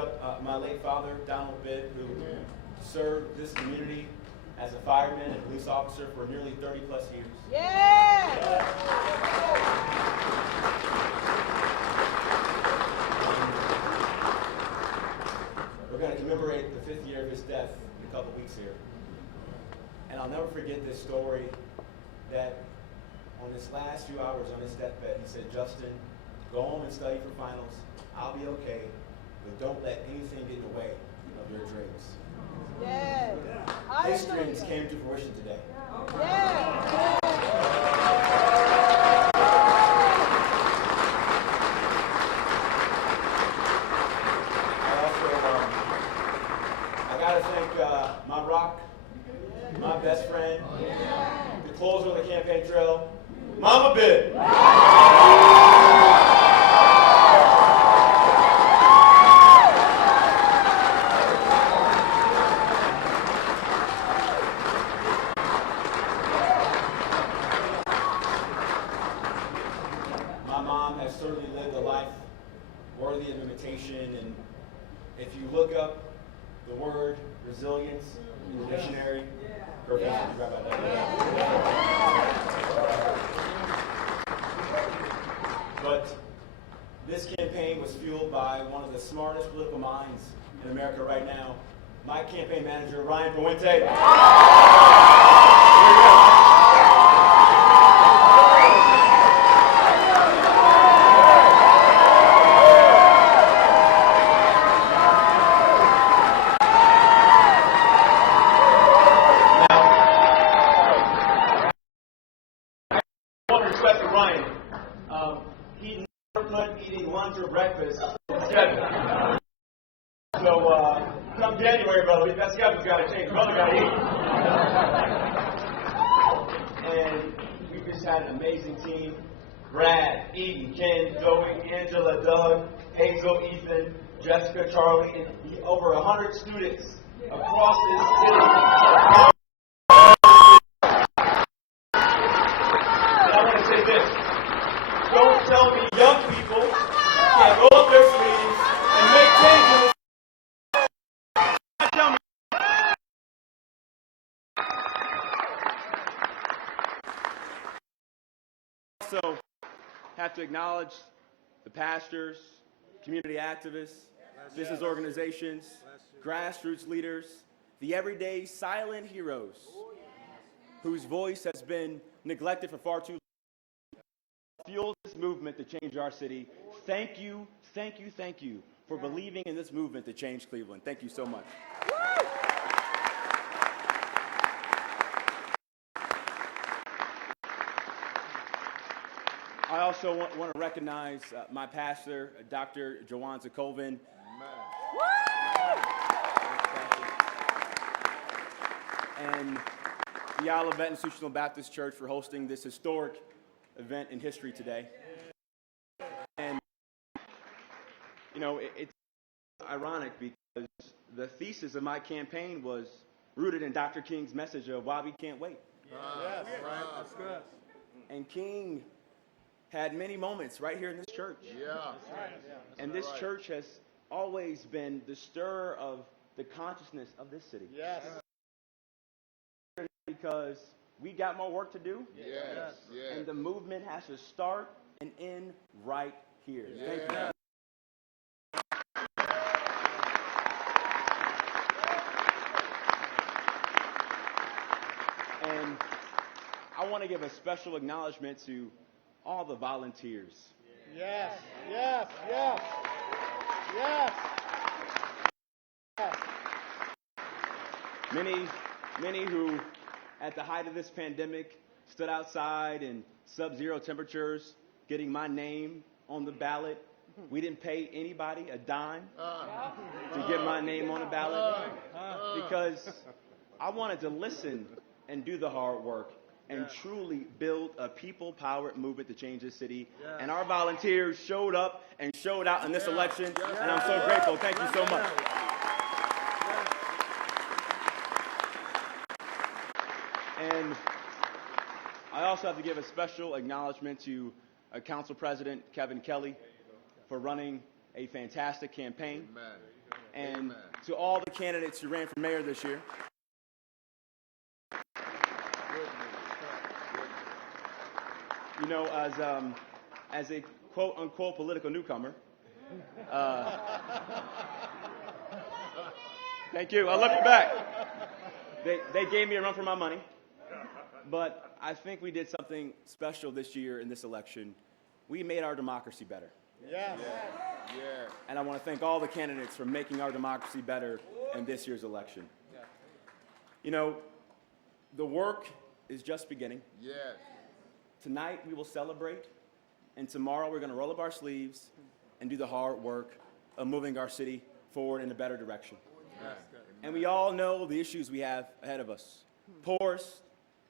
up my late father, Donald Bibb, who served this community as a fireman and police officer for nearly 30 plus years. Yeah! We're going to commemorate the 5th year of his death in a couple weeks here. And I'll never forget this story that on his last few hours on his deathbed, he said, "Justin, go home and study for finals. I'll be okay, but don't let anything get in the way of your dreams." Yes. His dreams came to fruition today. Yes. I gotta thank my rock, my best friend, the closer of the campaign trail, Mama Bibb. My mom has certainly lived a life worthy of imitation, and if you look up the word resilience in the dictionary, but this campaign was fueled by one of the smartest political minds in America right now, my campaign manager, Ryan Puente. He never put eating lunch or breakfast in the schedule. So come January, brother, that schedule's got to change. Brother got to eat. And we just had an amazing team. Brad, Eden, Ken, Zoe, Angela, Doug, Hazel, Ethan, Jessica, Charlie, and over 100 students across this city. And I want to say this. Don't tell me young people can't roll up their sleeves and make changes. Tell me. Also, have to acknowledge the pastors, community activists, business organizations, grassroots leaders, the everyday silent heroes whose voice has been neglected for far too long. Fuel this movement to change our city. Thank you, thank you, thank you for believing in this movement to change Cleveland. Thank you so much. I also want to recognize my pastor, Dr. Jawanza Colvin. And the Olivet Institutional Baptist Church for hosting this historic event in history today. And, you know, it's ironic because the thesis of my campaign was rooted in Dr. King's message of why we can't wait. Yes, right. That's good. And King had many moments right here in this church. Yeah. That's right. And this church has always been the stir of the consciousness of this city. Yes. Because we got more work to do. Yes. Yes. And the movement has to start and end right here. Yes. Thank you. And I want to give a special acknowledgement to all the volunteers. Yes. Yes. Yes. Yes. Yes. Many who, at the height of this pandemic, stood outside in sub-zero temperatures, getting my name on the ballot. We didn't pay anybody a dime to get my name on the ballot because I wanted to listen and do the hard work and truly build a people-powered movement to change this city. And our volunteers showed up and showed out in this election, and I'm so grateful. Thank you so much. And I also have to give a special acknowledgement to Council President Kevin Kelly for running a fantastic campaign. And to all the candidates who ran for mayor this year, you know, as a quote-unquote political newcomer, thank you, I love you back. They gave me a run for my money, but I think we did something special this year in this election. We made our democracy better. Yes. And I want to thank all the candidates for making our democracy better in this year's election. You know, the work is just beginning. Yes. Tonight we will celebrate, and tomorrow we're going to roll up our sleeves and do the hard work of moving our city forward in a better direction. And we all know the issues we have ahead of us. Poorest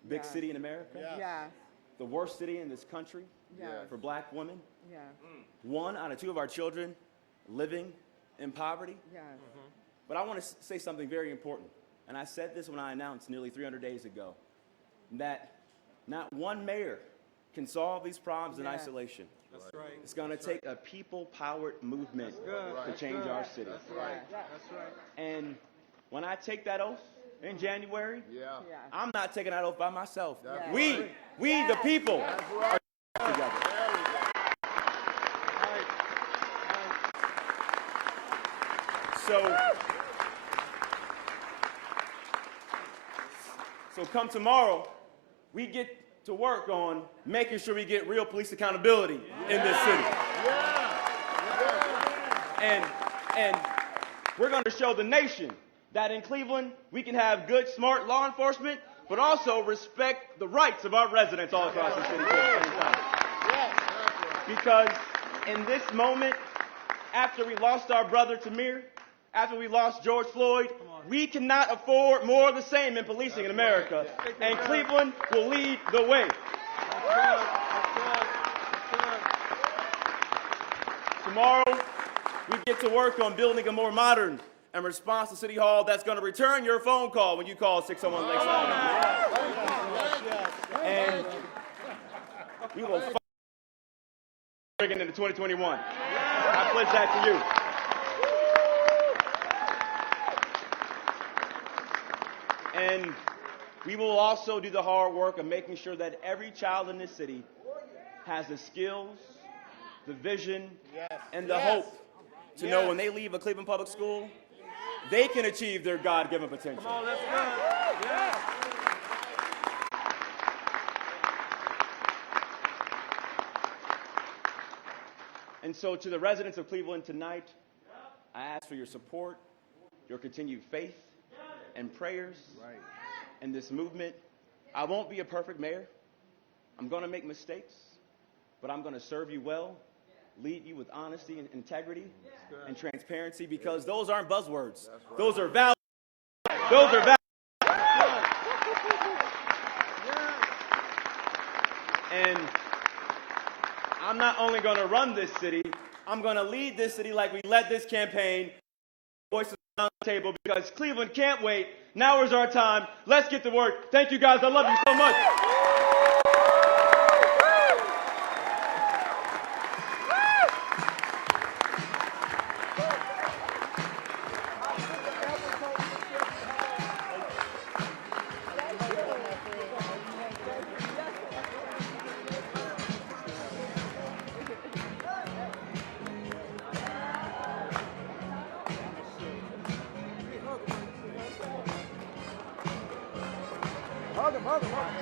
big city in America, Yeah. the worst city in this country for black women. Yeah. 1 out of 2 of our children living in poverty. Yeah. But I want to say something very important, and I said this when I announced nearly 300 days ago, that not one mayor can solve these problems in isolation. That's right. It's going to take a people-powered movement to change our city. That's right. That's right. And when I take that oath in January, Yeah. Yeah. I'm not taking that oath by myself. That's We, right. we the people, That's right. are together. There we go. So come tomorrow, we get to work on making sure we get real police accountability in this city. And we're going to show the nation that in Cleveland, we can have good, smart law enforcement, but also respect the rights of our residents all across the city. Because in this moment, after we lost our brother Tamir, after we lost George Floyd, we cannot afford more of the same in policing in America. And Cleveland will lead the way. Tomorrow, we get to work on building a more modern and responsive City Hall that's going to return your phone call when you call 601 Lakeside. And we will fight into 2021. I pledge that to you. And we will also do the hard work of making sure that every child in this city has the skills, the vision, and the hope to know when they leave a Cleveland public school, they can achieve their God-given potential. Come on, let's go. Yeah. And so to the residents of Cleveland tonight, I ask for your support, your continued faith, and prayers in this movement. I won't be a perfect mayor. I'm going to make mistakes, but I'm going to serve you well, lead you with honesty and integrity and transparency, because those aren't buzzwords. Those are values. Those are values. And I'm not only going to run this city, I'm going to lead this city like we led this campaign. Voices on the table, because Cleveland can't wait. Now is our time. Let's get to work. Thank you guys. I love you so much. Hug him.